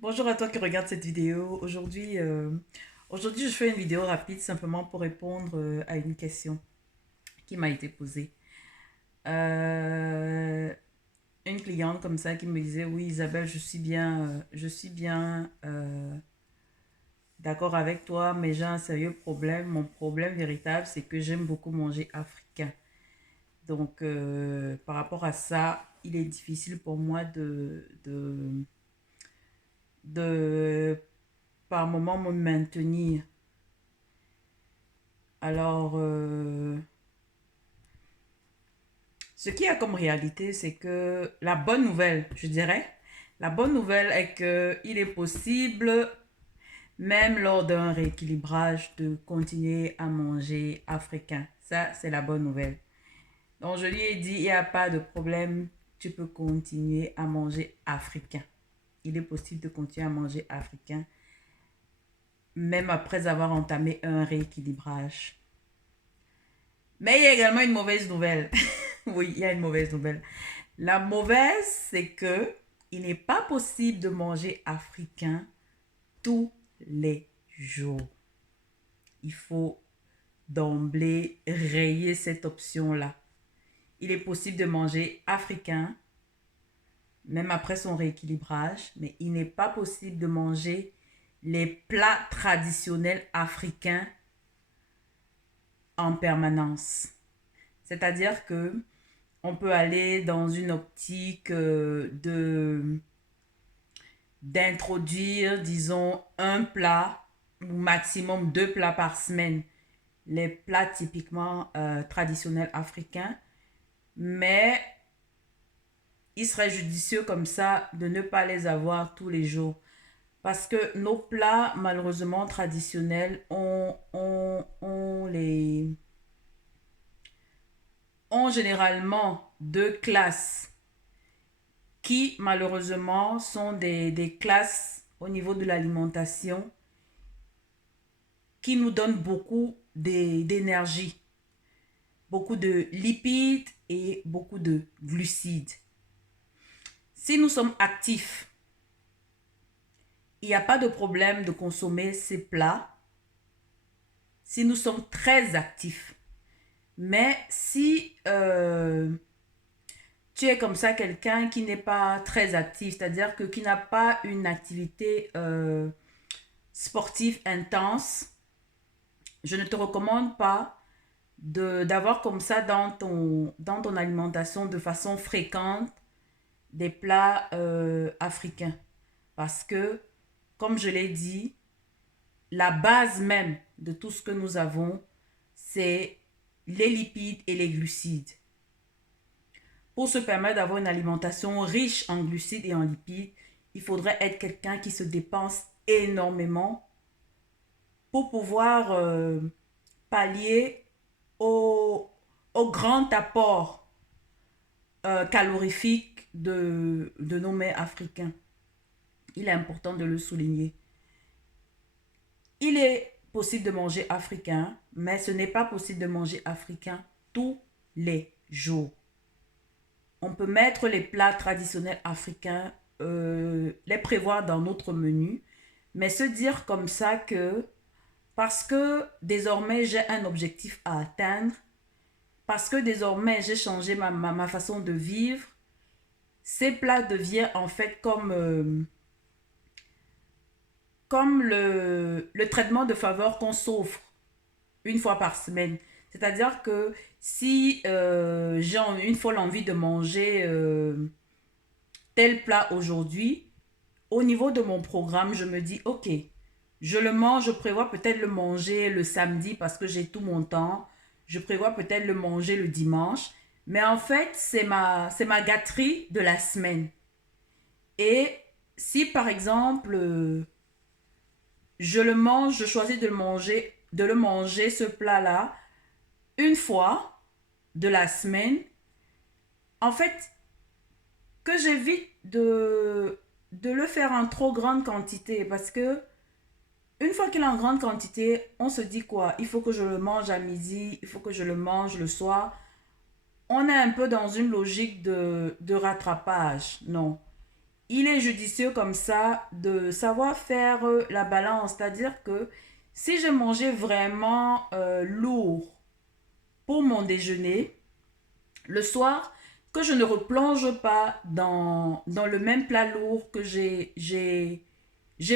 Bonjour à toi qui regarde cette vidéo. Aujourd'hui, je fais une vidéo rapide simplement pour répondre à une question qui m'a été posée. Euh, une cliente comme ça qui me disait, oui Isabelle, je suis bien d'accord avec toi, mais j'ai un sérieux problème. Mon problème véritable, c'est que j'aime beaucoup manger africain. Donc, par rapport à ça, il est difficile pour moi de par moment me maintenir. Alors, ce qu'il y a comme réalité, c'est que la bonne nouvelle, je dirais, la bonne nouvelle est que il est possible, même lors d'un rééquilibrage, de continuer à manger africain. Ça, c'est la bonne nouvelle. Donc, je lui ai dit, il n'y a pas de problème, tu peux continuer à manger africain. Il est possible de continuer à manger africain, même après avoir entamé un rééquilibrage. Mais il y a également une mauvaise nouvelle. Oui, il y a une mauvaise nouvelle. La mauvaise, c'est que il n'est pas possible de manger africain tous les jours. Il faut d'emblée rayer cette option-là. Il est possible de manger africain, même après son rééquilibrage, mais il n'est pas possible de manger les plats traditionnels africains en permanence. C'est-à-dire que on peut aller dans une optique de d'introduire, disons, un plat ou maximum deux plats par semaine, les plats typiquement traditionnels africains, mais il serait judicieux comme ça de ne pas les avoir tous les jours. Parce que nos plats, malheureusement, traditionnels, ont généralement deux classes qui, malheureusement, sont des classes au niveau de l'alimentation qui nous donnent beaucoup d'énergie, beaucoup de lipides et beaucoup de glucides. Si nous sommes actifs, il n'y a pas de problème de consommer ces plats si nous sommes très actifs. Mais si tu es comme ça quelqu'un qui n'est pas très actif, c'est-à-dire que qui n'a pas une activité sportive intense, je ne te recommande pas d'avoir comme ça dans ton alimentation de façon fréquente des plats africains. Parce que, comme je l'ai dit, la base même de tout ce que nous avons, c'est les lipides et les glucides. Pour se permettre d'avoir une alimentation riche en glucides et en lipides, il faudrait être quelqu'un qui se dépense énormément pour pouvoir pallier au, au grand apport calorifique de nos mets africains. Il est important de le souligner. Il est possible de manger africain, mais ce n'est pas possible de manger africain tous les jours. On peut mettre les plats traditionnels africains, les prévoir dans notre menu, mais se dire comme ça que parce que désormais j'ai un objectif à atteindre, parce que désormais j'ai changé ma façon de vivre, ces plats deviennent en fait comme le traitement de faveur qu'on s'offre une fois par semaine. C'est-à-dire que si j'ai une fois l'envie de manger tel plat aujourd'hui, au niveau de mon programme, je me dis, ok, je le mange, je prévois peut-être le manger le samedi parce que j'ai tout mon temps. Je prévois peut-être le manger le dimanche. Mais en fait, c'est ma gâterie de la semaine. Et si par exemple, je le mange, je choisis de le manger ce plat-là une fois de la semaine, en fait, que j'évite de le faire en trop grande quantité parce que une fois qu'il est en grande quantité, on se dit quoi? Il faut que je le mange à midi, il faut que je le mange le soir. On est un peu dans une logique de rattrapage. Non. il est judicieux comme ça de savoir faire la balance. C'est-à-dire que si je mangeais vraiment lourd pour mon déjeuner, le soir, que je ne replonge pas dans le même plat lourd que j'ai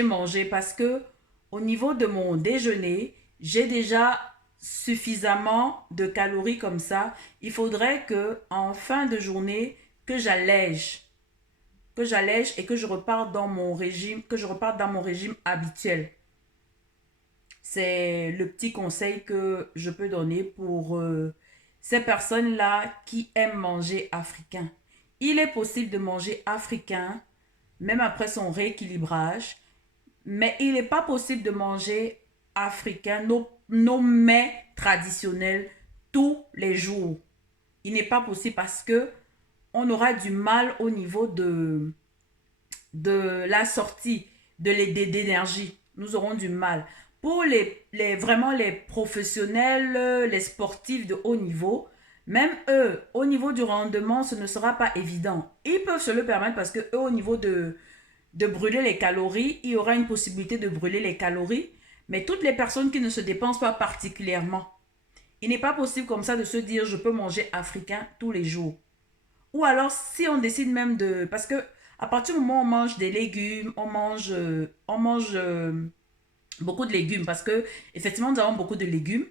mangé parce que au niveau de mon déjeuner, j'ai déjà suffisamment de calories comme ça. Il faudrait que en fin de journée, que j'allège, et que je reparte dans mon régime, habituel. C'est le petit conseil que je peux donner pour ces personnes-là qui aiment manger africain. Il est possible de manger africain même après son rééquilibrage, mais il n'est pas possible de manger africain, nos mets traditionnels tous les jours. Il n'est pas possible parce que on aura du mal au niveau de la sortie d'énergie. Nous aurons du mal. Pour vraiment les professionnels, les sportifs de haut niveau, même eux, au niveau du rendement, ce ne sera pas évident. Ils peuvent se le permettre parce que eux, au niveau de brûler les calories, il y aura une possibilité de brûler les calories. Mais toutes les personnes qui ne se dépensent pas particulièrement, il n'est pas possible comme ça de se dire je peux manger africain tous les jours. Ou alors, si on décide même de... Parce que à partir du moment où on mange des légumes, on mange beaucoup de légumes. Parce que, effectivement, nous avons beaucoup de légumes.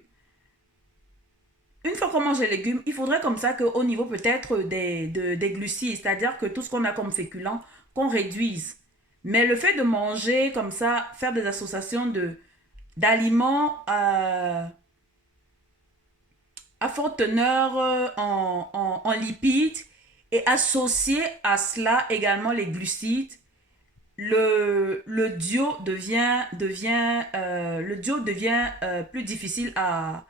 Une fois qu'on mange les légumes, il faudrait comme ça qu'au niveau peut-être des glucides, c'est-à-dire que tout ce qu'on a comme féculent, qu'on réduise. Mais le fait de manger comme ça, faire des associations d'aliments à forte teneur en lipides et associer à cela également les glucides, le duo devient plus difficile à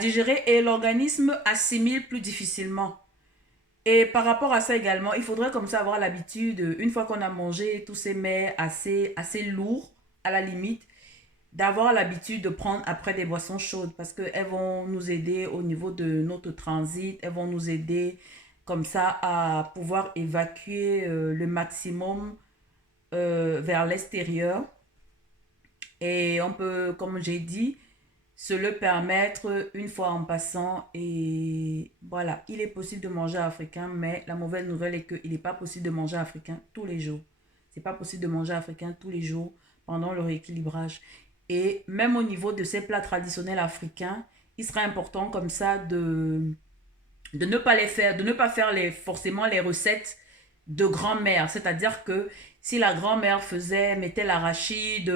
digérer et l'organisme assimile plus difficilement. Et par rapport à ça également, il faudrait comme ça avoir l'habitude, une fois qu'on a mangé tous ces mets assez lourds, à la limite, d'avoir l'habitude de prendre après des boissons chaudes parce qu'elles vont nous aider au niveau de notre transit, elles vont nous aider comme ça à pouvoir évacuer le maximum vers l'extérieur. Et on peut, comme j'ai dit, se le permettre une fois en passant. Et voilà, il est possible de manger africain, mais la mauvaise nouvelle est qu'il n'est pas possible de manger africain tous les jours. C'est pas possible de manger africain tous les jours pendant le rééquilibrage. Et même au niveau de ces plats traditionnels africains, il sera important comme ça de ne pas les faire, de ne pas faire forcément les recettes de grand-mère. C'est-à-dire que si la grand-mère mettait l'arachide,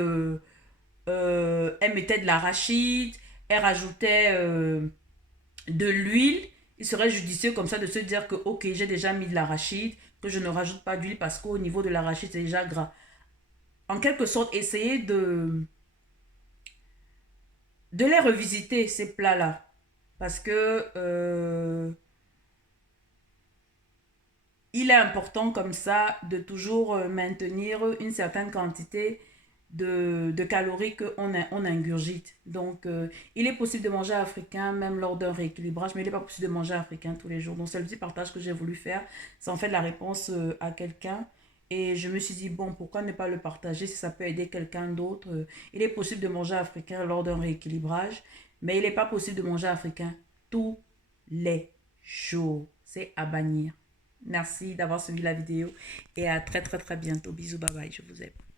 elle mettait de l'arachide, elle rajoutait de l'huile, il serait judicieux comme ça de se dire que ok, j'ai déjà mis de l'arachide, que je ne rajoute pas d'huile parce qu'au niveau de l'arachide, c'est déjà gras. En quelque sorte, essayer de les revisiter, ces plats-là. Parce que il est important comme ça de toujours maintenir une certaine quantité de calories qu'on ingurgite. Donc, il est possible de manger africain même lors d'un rééquilibrage, mais il n'est pas possible de manger africain tous les jours. Donc, c'est le petit partage que j'ai voulu faire. C'est en fait la réponse à quelqu'un. Et je me suis dit, bon, pourquoi ne pas le partager si ça peut aider quelqu'un d'autre. Il est possible de manger africain lors d'un rééquilibrage, mais il n'est pas possible de manger africain tous les jours. C'est à bannir. Merci d'avoir suivi la vidéo et à très très très bientôt. Bisous, bye bye, je vous aime.